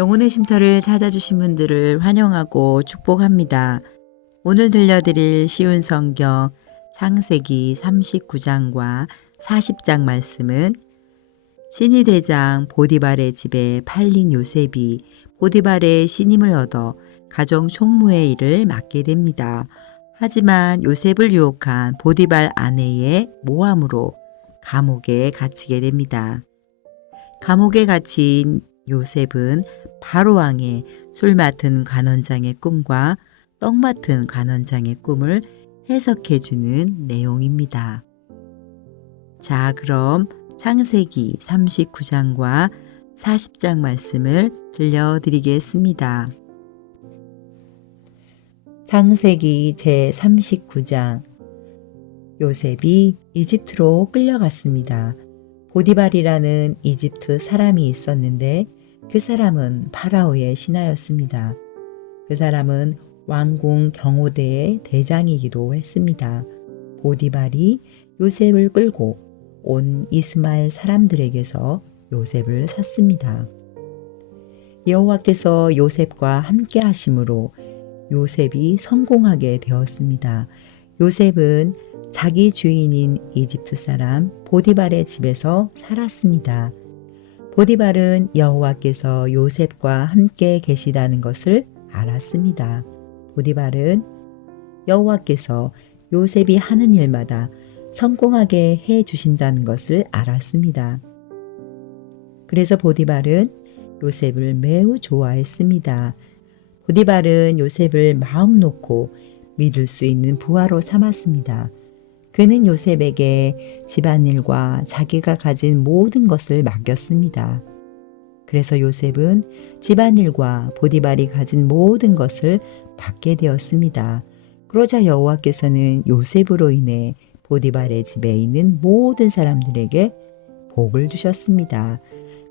영혼의 쉼터를 찾아주신 분들을 환영하고 축복합니다. 오늘 들려드릴 쉬운 성경 창세기 39장과 40장 말씀은 신이 대장 보디발의 집에 팔린 요셉이 보디발의 신임을 얻어 가정 총무의 일을 맡게 됩니다. 하지만 요셉을 유혹한 보디발 아내의 모함으로 감옥에 갇히게 됩니다. 감옥에 갇힌 요셉은 바로 왕의 술 맡은 관원장의 꿈과 떡 맡은 관원장의 꿈을 해석해 주는 내용입니다. 자, 그럼 창세기 39장과 40장 말씀을 들려드리겠습니다. 창세기 제39장. 요셉이 이집트로 끌려갔습니다. 보디발이라는 이집트 사람이 있었는데 그 사람은 파라오의 신하였습니다. 그 사람은 왕궁 경호대의 대장이기도 했습니다. 보디발이 요셉을 끌고 온 이스마엘 사람들에게서 요셉을 샀습니다. 여호와께서 요셉과 함께 하심으로 요셉이 성공하게 되었습니다. 요셉은 자기 주인인 이집트 사람 보디발의 집에서 살았습니다. 보디발은 여호와께서 요셉과 함께 계시다는 것을 알았습니다. 보디발은 여호와께서 요셉이 하는 일마다 성공하게 해 주신다는 것을 알았습니다. 그래서 보디발은 요셉을 매우 좋아했습니다. 보디발은 요셉을 마음 놓고 믿을 수 있는 부하로 삼았습니다. 그는 요셉에게 집안일과 자기가 가진 모든 것을 맡겼습니다. 그래서 요셉은 집안일과 보디발이 가진 모든 것을 받게 되었습니다. 그러자 여호와께서는 요셉으로 인해 보디발의 집에 있는 모든 사람들에게 복을 주셨습니다.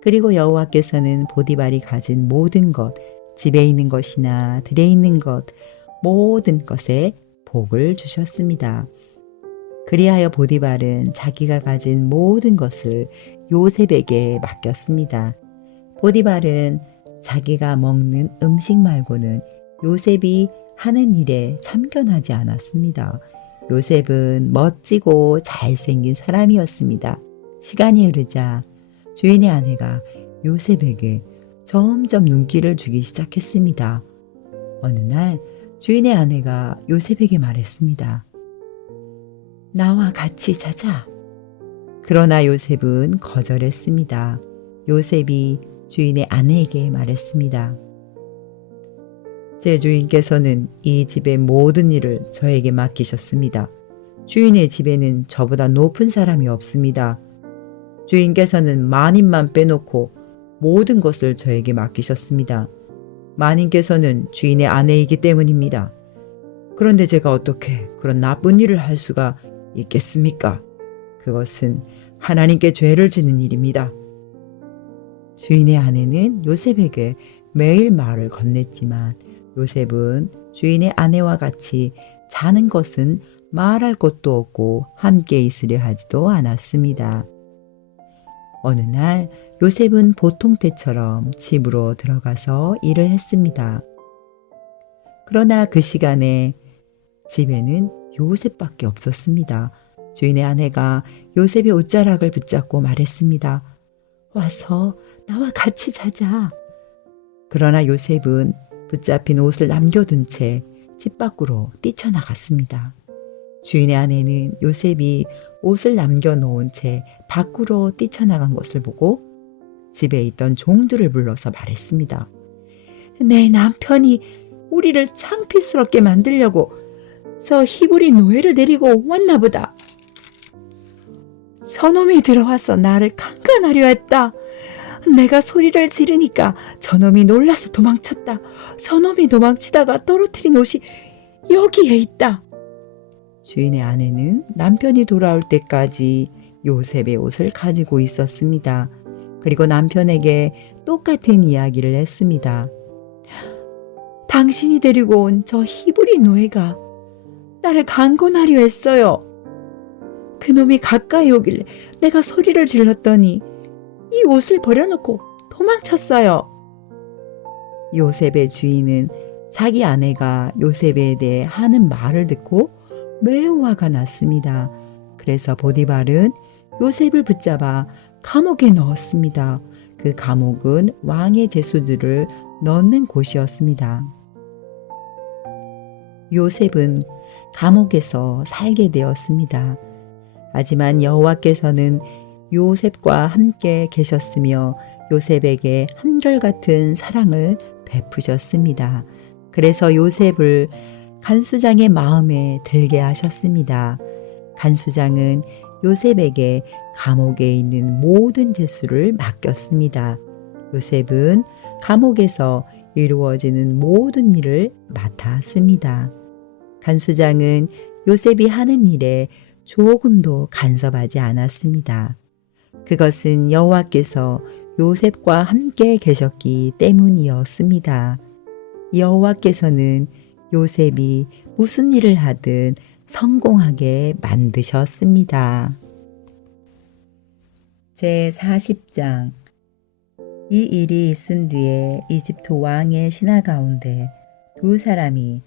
그리고 여호와께서는 보디발이 가진 모든 것, 집에 있는 것이나 들에 있는 것, 모든 것에 복을 주셨습니다. 그리하여 보디발은 자기가 가진 모든 것을 요셉에게 맡겼습니다. 보디발은 자기가 먹는 음식 말고는 요셉이 하는 일에 참견하지 않았습니다. 요셉은 멋지고 잘생긴 사람이었습니다. 시간이 흐르자 주인의 아내가 요셉에게 점점 눈길을 주기 시작했습니다. 어느 날 주인의 아내가 요셉에게 말했습니다. 나와 같이 자자. 그러나 요셉은 거절했습니다. 요셉이 주인의 아내에게 말했습니다. 제 주인께서는 이 집의 모든 일을 저에게 맡기셨습니다. 주인의 집에는 저보다 높은 사람이 없습니다. 주인께서는 마님만 빼놓고 모든 것을 저에게 맡기셨습니다. 마님께서는 주인의 아내이기 때문입니다. 그런데 제가 어떻게 그런 나쁜 일을 할 수가 있겠습니까? 그것은 하나님께 죄를 짓는 일입니다. 주인의 아내는 요셉에게 매일 말을 건넸지만 요셉은 주인의 아내와 같이 자는 것은 말할 것도 없고 함께 있으려 하지도 않았습니다. 어느 날 요셉은 보통 때처럼 집으로 들어가서 일을 했습니다. 그러나 그 시간에 집에는 요셉밖에 없었습니다. 주인의 아내가 요셉의 옷자락을 붙잡고 말했습니다. 와서 나와 같이 자자. 그러나 요셉은 붙잡힌 옷을 남겨둔 채 집 밖으로 뛰쳐나갔습니다. 주인의 아내는 요셉이 옷을 남겨놓은 채 밖으로 뛰쳐나간 것을 보고 집에 있던 종들을 불러서 말했습니다. 내 남편이 우리를 창피스럽게 만들려고 저 히브리 노예를 데리고 왔나 보다. 저놈이 들어와서 나를 강간하려 했다. 내가 소리를 지르니까 저놈이 놀라서 도망쳤다. 저놈이 도망치다가 떨어뜨린 옷이 여기에 있다. 주인의 아내는 남편이 돌아올 때까지 요셉의 옷을 가지고 있었습니다. 그리고 남편에게 똑같은 이야기를 했습니다. 당신이 데리고 온 저 히브리 노예가 나를 강권하려 했어요. 그놈이 가까이 오길래 내가 소리를 질렀더니 이 옷을 버려놓고 도망쳤어요. 요셉의 주인은 자기 아내가 요셉에 대해 하는 말을 듣고 매우 화가 났습니다. 그래서 보디발은 요셉을 붙잡아 감옥에 넣었습니다. 그 감옥은 왕의 제수들을 넣는 곳이었습니다. 요셉은 감옥에서 살게 되었습니다. 하지만 여호와께서는 요셉과 함께 계셨으며 요셉에게 한결같은 사랑을 베푸셨습니다. 그래서 요셉을 간수장의 마음에 들게 하셨습니다. 간수장은 요셉에게 감옥에 있는 모든 죄수를 맡겼습니다. 요셉은 감옥에서 이루어지는 모든 일을 맡았습니다. 간수장은 요셉이 하는 일에 조금도 간섭하지 않았습니다. 그것은 여호와께서 요셉과 함께 계셨기 때문이었습니다. 여호와께서는 요셉이 무슨 일을 하든 성공하게 만드셨습니다. 제40장. 이 일이 있은 뒤에 이집트 왕의 신하 가운데 두 사람이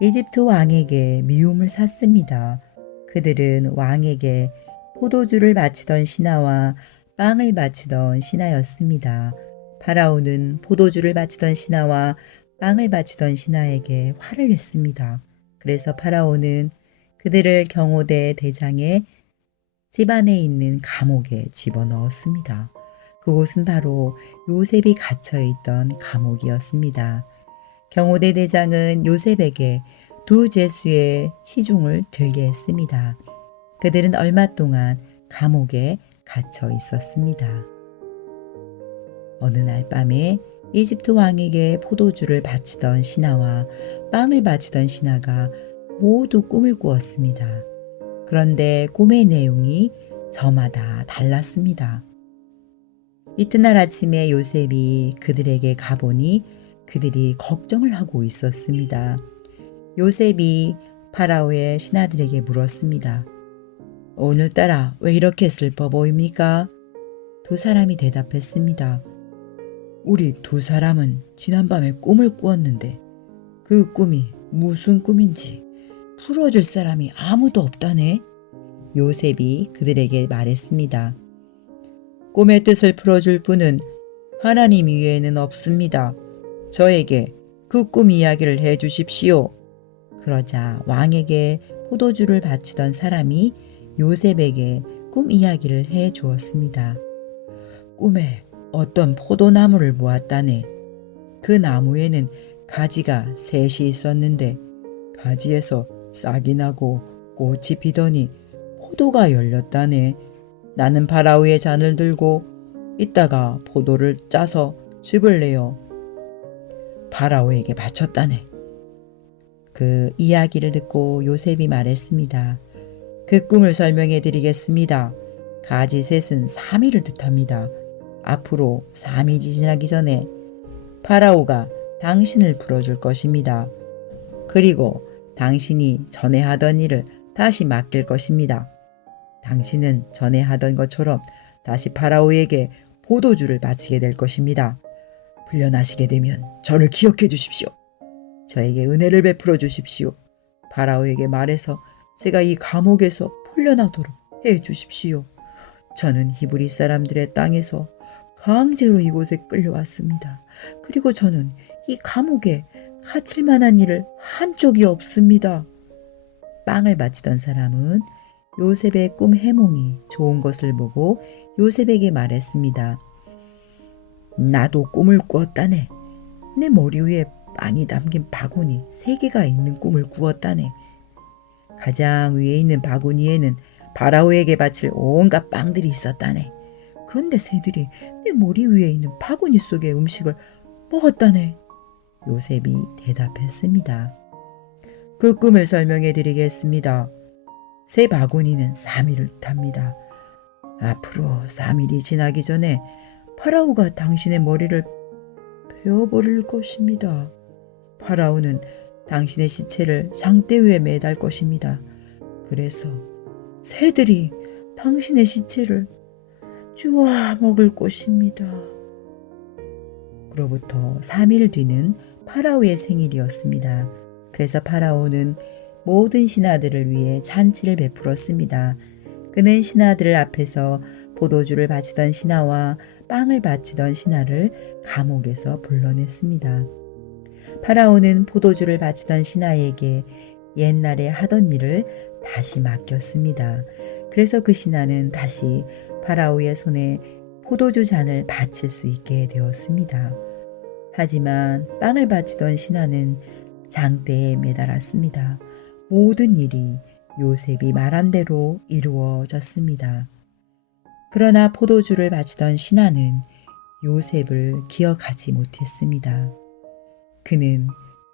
이집트 왕에게 미움을 샀습니다. 그들은 왕에게 포도주를 바치던 신하와 빵을 바치던 신하였습니다. 파라오는 포도주를 바치던 신하와 빵을 바치던 신하에게 화를 냈습니다. 그래서 파라오는 그들을 경호대 대장의 집안에 있는 감옥에 집어넣었습니다. 그곳은 바로 요셉이 갇혀있던 감옥이었습니다. 경호대 대장은 요셉에게 두 죄수의 시중을 들게 했습니다. 그들은 얼마 동안 감옥에 갇혀 있었습니다. 어느 날 밤에 이집트 왕에게 포도주를 바치던 신하와 빵을 바치던 신하가 모두 꿈을 꾸었습니다. 그런데 꿈의 내용이 저마다 달랐습니다. 이튿날 아침에 요셉이 그들에게 가보니 그들이 걱정을 하고 있었습니다. 요셉이 파라오의 신하들에게 물었습니다. 오늘따라 왜 이렇게 슬퍼 보입니까? 두 사람이 대답했습니다. 우리 두 사람은 지난밤에 꿈을 꾸었는데 그 꿈이 무슨 꿈인지 풀어줄 사람이 아무도 없다네. 요셉이 그들에게 말했습니다. 꿈의 뜻을 풀어줄 분은 하나님 이외에는 없습니다. 저에게 그 꿈 이야기를 해 주십시오. 그러자 왕에게 포도주를 바치던 사람이 요셉에게 꿈 이야기를 해 주었습니다. 꿈에 어떤 포도나무를 보았다네. 그 나무에는 가지가 셋이 있었는데 가지에서 싹이 나고 꽃이 피더니 포도가 열렸다네. 나는 파라오의 잔을 들고 이따가 포도를 짜서 즙을 내어 파라오에게 바쳤다네. 그 이야기를 듣고 요셉이 말했습니다. 그 꿈을 설명해 드리겠습니다. 가지 셋은 3일을 뜻합니다. 앞으로 3일이 지나기 전에 파라오가 당신을 풀어줄 것입니다. 그리고 당신이 전에 하던 일을 다시 맡길 것입니다. 당신은 전에 하던 것처럼 다시 파라오에게 포도주를 바치게 될 것입니다. 풀려나시게 되면 저를 기억해 주십시오. 저에게 은혜를 베풀어 주십시오. 파라오에게 말해서 제가 이 감옥에서 풀려나도록 해 주십시오. 저는 히브리 사람들의 땅에서 강제로 이곳에 끌려왔습니다. 그리고 저는 이 감옥에 갇힐 만한 일을 한 적이 없습니다. 빵을 바치던 사람은 요셉의 꿈 해몽이 좋은 것을 보고 요셉에게 말했습니다. 나도 꿈을 꾸었다네. 내 머리 위에 빵이 담긴 바구니 3개가 있는 꿈을 꾸었다네. 가장 위에 있는 바구니에는 파라오에게 바칠 온갖 빵들이 있었다네. 그런데 새들이 내 머리 위에 있는 바구니 속의 음식을 먹었다네. 요셉이 대답했습니다. 그 꿈을 설명해 드리겠습니다. 새 바구니는 3일을 뜻합니다. 앞으로 3일이 지나기 전에 파라오가 당신의 머리를 베어버릴 것입니다. 파라오는 당신의 시체를 장대 위에 매달 것입니다. 그래서 새들이 당신의 시체를 주워 먹을 것입니다. 그로부터 3일 뒤는 파라오의 생일이었습니다. 그래서 파라오는 모든 신하들을 위해 잔치를 베풀었습니다. 그는 신하들 앞에서 포도주를 바치던 신하와 빵을 바치던 신하를 감옥에서 불러냈습니다. 파라오는 포도주를 바치던 신하에게 옛날에 하던 일을 다시 맡겼습니다. 그래서 그 신하는 다시 파라오의 손에 포도주 잔을 바칠 수 있게 되었습니다. 하지만 빵을 바치던 신하는 장대에 매달았습니다. 모든 일이 요셉이 말한 대로 이루어졌습니다. 그러나 포도주를 바치던 신하는 요셉을 기억하지 못했습니다. 그는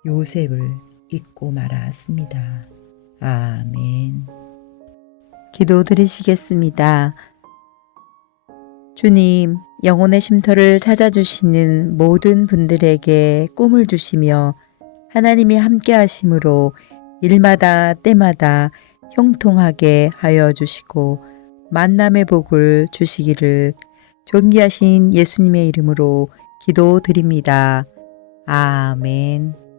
요셉을 잊고 말았습니다. 아멘. 기도 드리시겠습니다. 주님, 영혼의 쉼터를 찾아주시는 모든 분들에게 꿈을 주시며 하나님이 함께 하심으로 일마다 때마다 형통하게 하여 주시고 만남의 복을 주시기를 존귀하신 예수님의 이름으로 기도드립니다. 아멘.